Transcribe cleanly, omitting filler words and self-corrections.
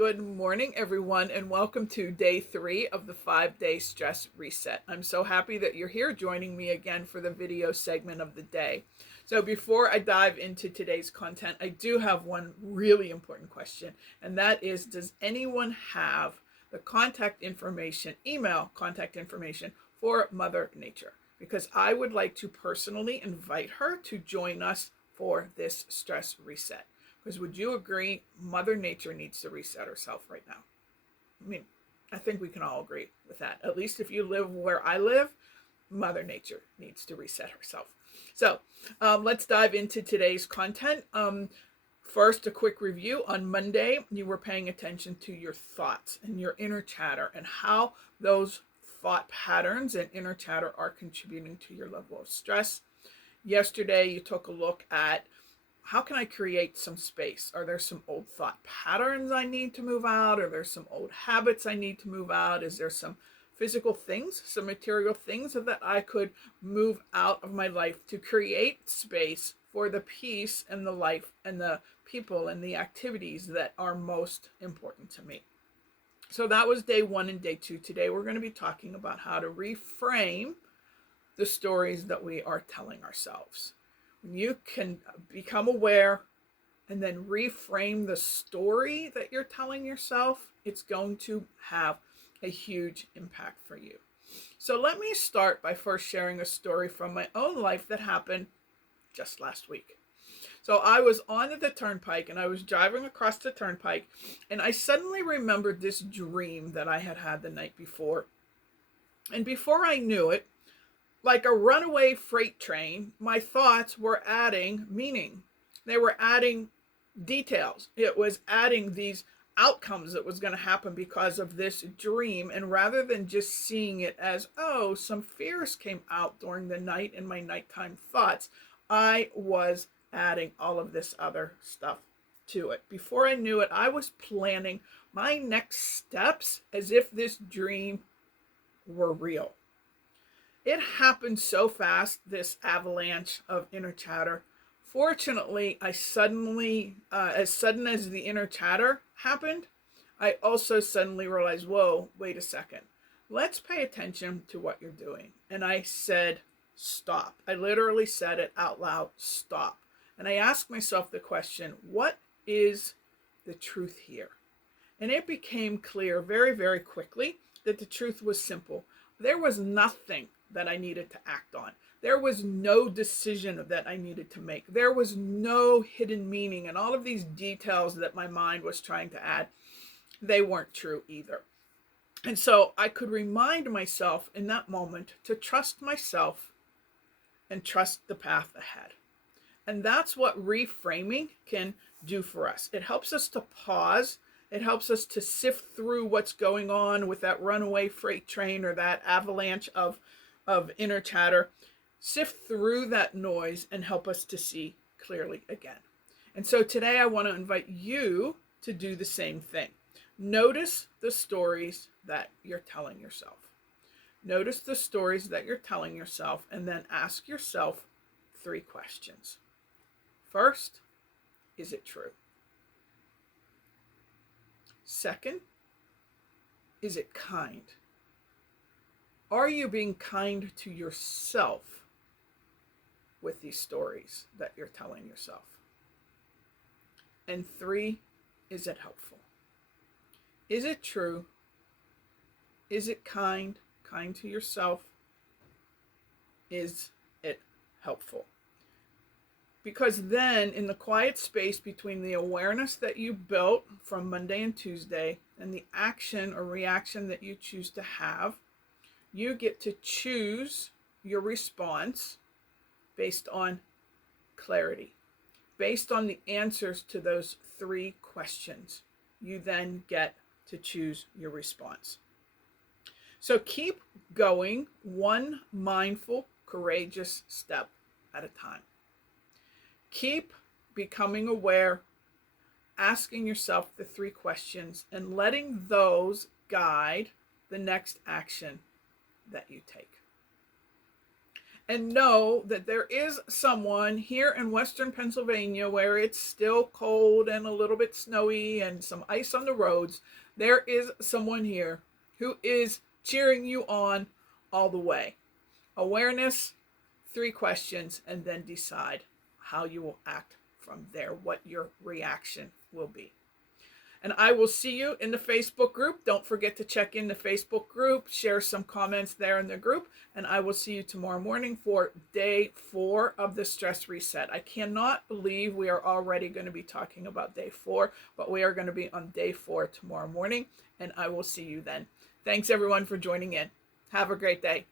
Good morning, everyone, and welcome to day 3 of the 5-day stress reset. I'm so happy that you're here joining me again for the video segment of the day. So before I dive into today's content, I do have one really important question, and that is, does anyone have the email contact information for Mother Nature? Because I would like to personally invite her to join us for this stress reset. Because would you agree, Mother Nature needs to reset herself right now? I mean, I think we can all agree with that. At least if you live where I live, Mother Nature needs to reset herself. So let's dive into today's content. First, a quick review. On Monday, you were paying attention to your thoughts and your inner chatter and how those thought patterns and inner chatter are contributing to your level of stress. Yesterday, you took a look at how can I create some space? Are there some old thought patterns I need to move out? Are there some old habits I need to move out? Is there some physical things, some material things that I could move out of my life to create space for the peace and the life and the people and the activities that are most important to me? So that was day 1 and day 2. Today we're going to be talking about how to reframe the stories that we are telling ourselves. When you can become aware and then reframe the story that you're telling yourself, it's going to have a huge impact for you. So let me start by first sharing a story from my own life that happened just last week. So I was on the turnpike and I was driving across the turnpike, and I suddenly remembered this dream that I had had the night before. And before I knew it, like a runaway freight train, my thoughts were adding meaning. They were adding details. It was adding these outcomes that was going to happen because of this dream. And rather than just seeing it as, oh, some fears came out during the night in my nighttime thoughts, I was adding all of this other stuff to it. Before I knew it, I was planning my next steps as if this dream were real. It happened so fast, this avalanche of inner chatter. Fortunately, I suddenly, as sudden as the inner chatter happened, I also suddenly realized, whoa, wait a second. Let's pay attention to what you're doing. And I said, stop. I literally said it out loud, stop. And I asked myself the question, what is the truth here? And it became clear very, very quickly that the truth was simple. There was nothing that I needed to act on. There was no decision that I needed to make. There was no hidden meaning, and all of these details that my mind was trying to add, they weren't true either. And so I could remind myself in that moment to trust myself and trust the path ahead. And that's what reframing can do for us. It helps us to pause. It helps us to sift through what's going on with that runaway freight train or that avalanche of inner chatter, sift through that noise and help us to see clearly again. And so today I want to invite you to do the same thing. Notice the stories that you're telling yourself. Notice the stories that you're telling yourself, and then ask yourself 3 questions. First, is it true? Second, is it kind? Are you being kind to yourself with these stories that you're telling yourself? And 3, is it helpful? Is it true? Is it kind to yourself? Is it helpful? Because then in the quiet space between the awareness that you built from Monday and Tuesday and the action or reaction that you choose to have, you get to choose your response based on clarity, based on the answers to those 3 questions. You then get to choose your response. So keep going one mindful, courageous step at a time. Keep becoming aware, asking yourself the 3 questions, and letting those guide the next action that you take. and know that there is someone here in Western Pennsylvania where it's still cold and a little bit snowy and some ice on the roads. There is someone here who is cheering you on all the way. Awareness, 3 questions, and then decide how you will act from there, what your reaction will be. And I will see you in the Facebook group. Don't forget to check in the Facebook group, share some comments there in the group, and I will see you tomorrow morning for day 4 of the stress reset. I cannot believe we are already going to be talking about day 4, but we are going to be on day 4 tomorrow morning, and I will see you then. Thanks everyone for joining in. Have a great day.